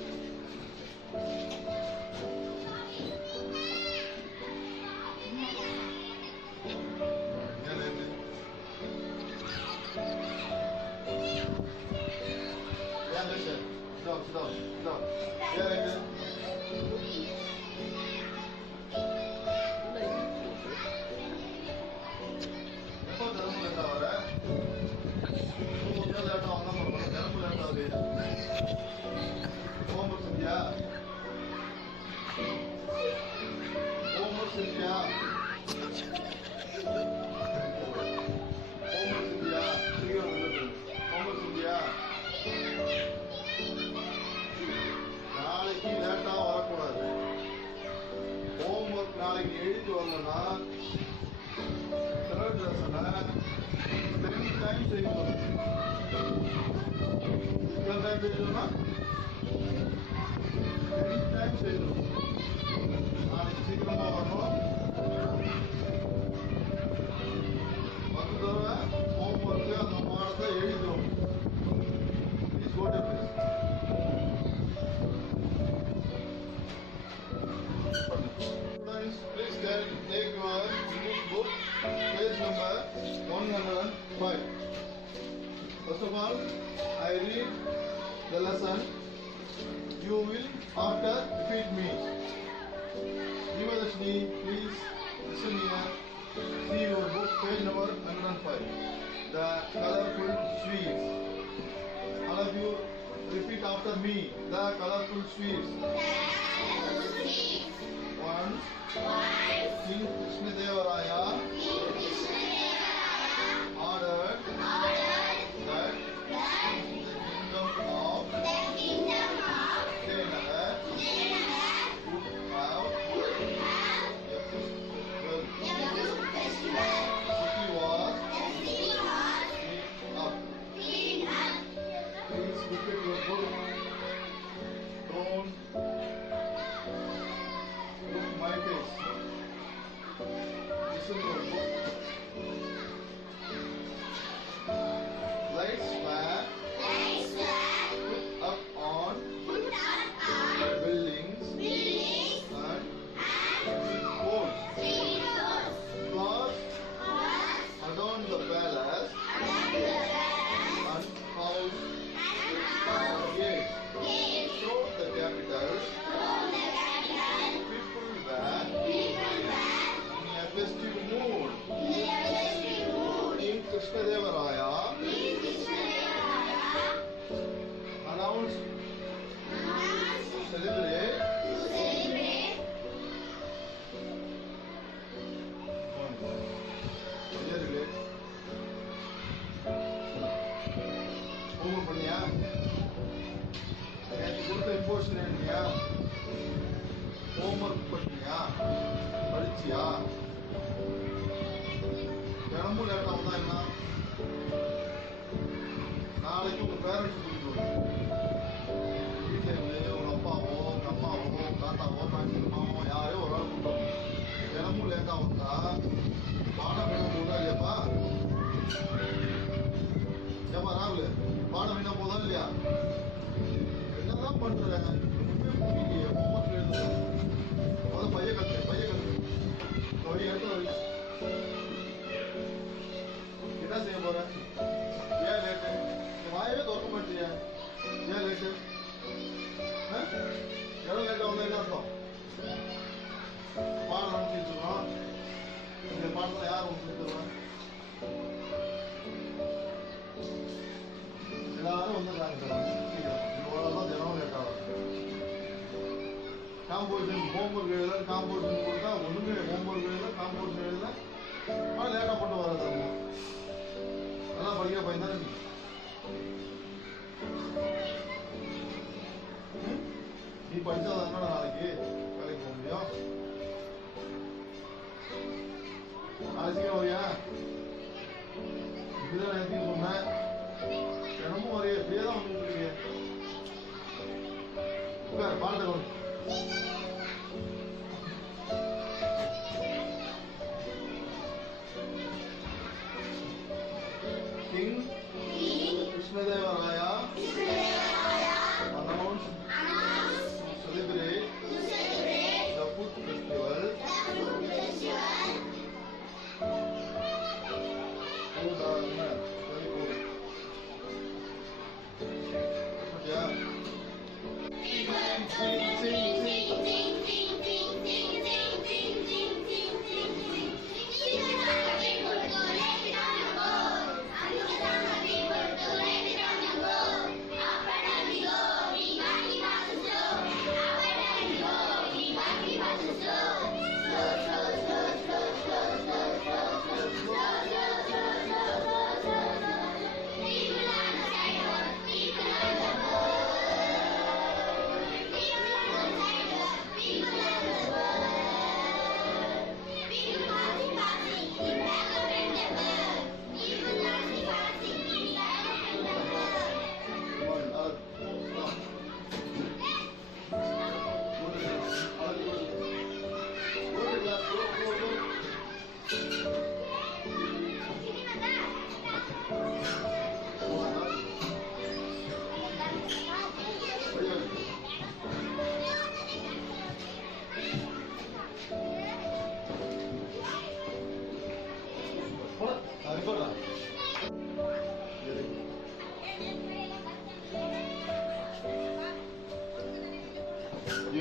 Thank you. ne denir ona? Ritmen çevir. Artık çekim ama After, repeat me. Devadashni, please listen here. See your book, page number 105. The colorful sweets. All of you, repeat after me. The colorful sweets. One. ja. Composition homework எழுத composition கொடுத்தா ஒன்றுமே homework எழுத composition எழுத ஆனால் லேட்டாக கொண்டு வராது அவங்க நல்லா படிக்க பையன் நீ. படித்தா தானே நாளைக்கு வேலைக்கு போக முடியும்? நாளைக்கு வரியா? இதுதான் நேரத்துக்கு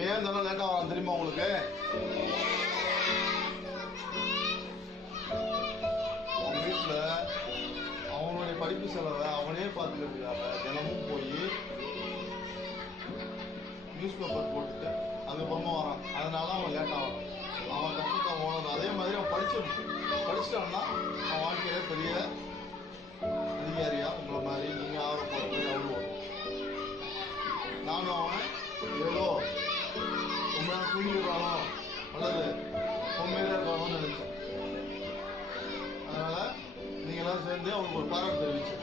ஏன் தானே லேட்டா வரான் தெரியுமா உங்களுக்கு? அவன் வீட்டுல அவனுடைய படிப்பு செலவை அவனே பார்த்துக்கிறதுக்காக தினமும் போய் நியூஸ் பேப்பர் போட்டுட்டு அதுக்கப்புறமா வரான். அதனால அவன் லேட்டாக வரான். அவன் கஷ்டத்தை உணர்ந்து அதே மாதிரி அவன் படிச்சிடணும் படிச்சிட்டோம்னா அவன் வாழ்க்கையில பெரிய அதிகாரியா உங்களை மாதிரி நீங்க ஆக பார்த்து அவ்வளோ நானும் அவன் ஏதோ ரொம்ப நேரம் தூங்கிடுவானோ அல்லது உண்மையில இருக்கானோன்னு நினைச்சேன். அதனால நீங்க எல்லாரும் சேர்ந்து அவனுக்கு ஒரு பாராட்டு தெரிவிச்சு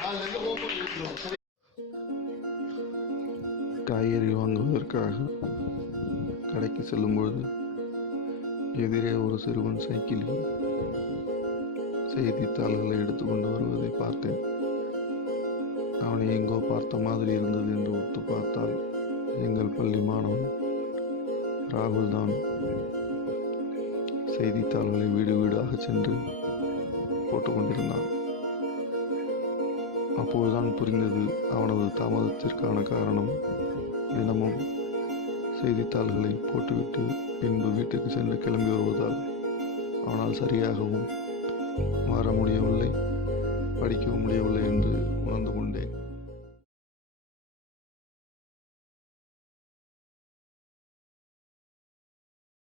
நாலுல இருந்து ஓப்பன் இருக்கிறோம். வாங்குவதற்காக கடைக்கு செல்லும்பொழுது எதிரே ஒரு சிறுவன் சைக்கிளில் செய்தித்தாள்களை எடுத்துக்கொண்டு வருவதை பார்த்தேன். அவனை எங்கோ பார்த்த மாதிரி இருந்தது என்று ஒத்து பார்த்தால் எங்கள் பள்ளி மாணவன் ராகுல் தான் செய்தித்தாள்களை வீடு வீடாக சென்று போட்டுக்கொண்டிருந்தான் அப்போதுதான் புரிந்தது அவனது தாமதத்திற்கான காரணம் தினமும் செய்தித்தாள்களை போட்டுவிட்டு பின்பு வீட்டுக்கு சென்று கிளம்பி வருவதால் அவனால் சரியாகவும் மாற முடியவில்லை படிக்கவும் முடியவில்லை என்று உணர்ந்து